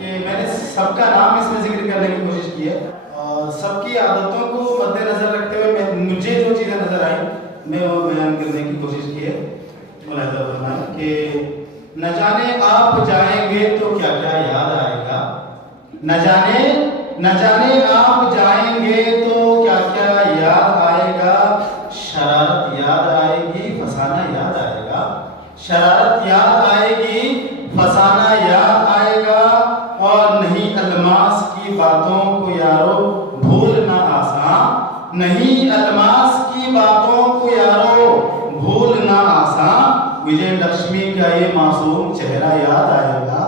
कि मैंने सबका नाम इसमें जिक्र करने की कोशिश की है और सबकी आदतों को मद्देनजर रखते हुए मुझे जो चीज़ें नजर आई मैं वो बयान करने की कोशिश की है। मुलाहिजा फरमाएं कि न जाने आप जाएंगे तो क्या क्या याद आएगा, न जाने आप जाएंगे तो क्या क्या याद आएगा। शरारत याद आएगी, फसाना याद आएगा। शरारत याद आएगी, फसाना याद आएगा। और नहीं अलमास की बातों को यारो भूलना आसान, नहीं अलमास की बातों को यारो भूलना आसान। विजय लक्ष्मी का ये मासूम चेहरा याद आएगा,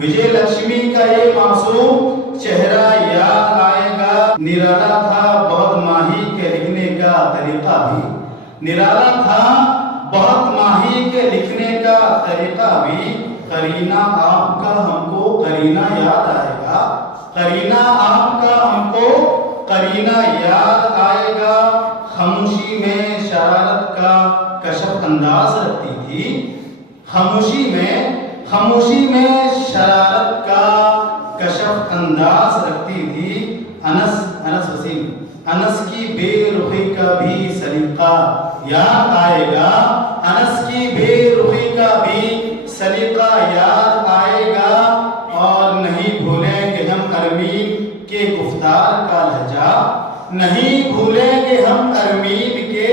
विजय लक्ष्मी का ये मासूम चेहरा याद आएगा। निराला था बहुत माही के लिखने का तरीका भी, निराला था बहुत माही के लिखने का तरीका भी। करीना आपका हमको करीना याद आएगा, करीना आपका हमको करीना याद आएगा। खामोशी में शरारत का कशफ अंदाज रखती थी, खामोशी में शरारत का कशफ अंदाज रखती थी। अनस वसीम, अनस की बेरुखी का भी सलीका याद आएगा, अनस की बेरुखी का भी सलीका याद आएगा। और नहीं भूलेंगे हम अरमीन के गुफ्तार का लहजा, नहीं भूलेंगे हम अरमीन के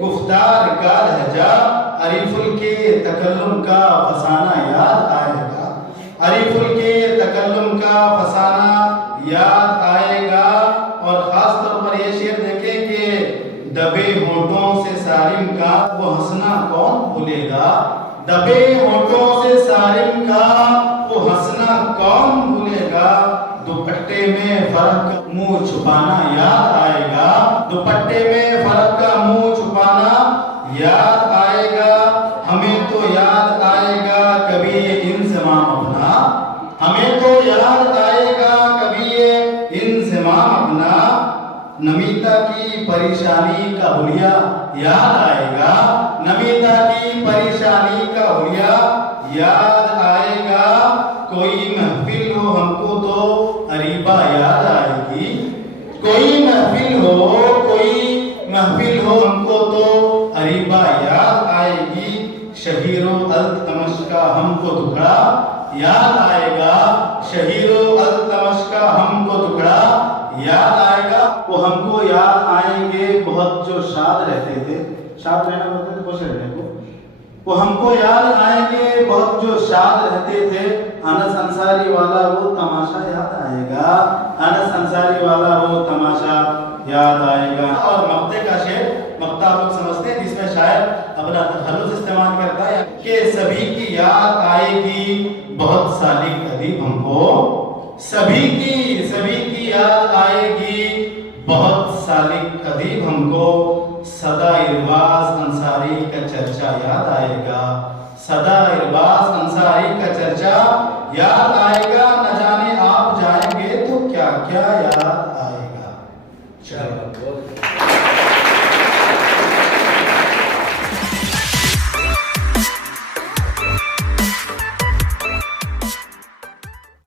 गुफ्तार का लहजा। अरीफुल के तकल्लुम का फसाना याद आएगा, अरीफुल के तकल्लुम का फसाना याद आएगा। और खास तौर पर ये शेर देखें कि दबे होठों से सारिम का वो हंसना कौन भूलेगा, दबे होठों से सारिम का वो हंसना कौन भूलेगा। दुपट्टे में फर्क का मुंह छुपाना याद आएगा, दुपट्टे में फर्क का मुंह छुपाना याद आएगा। हमें तो याद आएगा कभी ये इंज़िमाम अपना, हमें तो याद आएगा कभी ये इंज़िमाम अपना। नमिता की परेशानी का हुलिया याद आएगा, नमिता की परेशानी का हुलिया याद आएगा। कोई महफिल हो हमको तो अरीबा याद आएगी, कोई महफिल हो हमको तो अरीबा याद आएगी। शहीरो अल्तमश का हमको दुखड़ा याद आएगा, शहीरो अल्तमश का हमको दुखड़ा याद आएगा। वो हमको याद आएंगे बहुत जो शाद रहते थे, शाद रहना बोलते थे खुश रहने को। वो हमको याद आएंगे बहुत जो शाद रहते थे। अनस अंसारी वाला वो तमाशा याद आएगा, अनस अंसारी वाला वो तमाशा याद आएगा। और मक्ते का शेर, मक्ता आप लोग समझते हैं जिसमें शायर अपना तखल्लुस इस्तेमाल करता है कि सभी की याद आएगी बहुत सालिक अदीब हमको, सभी की याद आएगी बहुत सालिक अदीब हमको। सदा इरबाज अंसारी का चर्चा याद आएगा, सदा इरबाज अंसारी का चर्चा याद आएगा। न जाने आप जाएंगे तो क्या क्या याद आएगा। चलो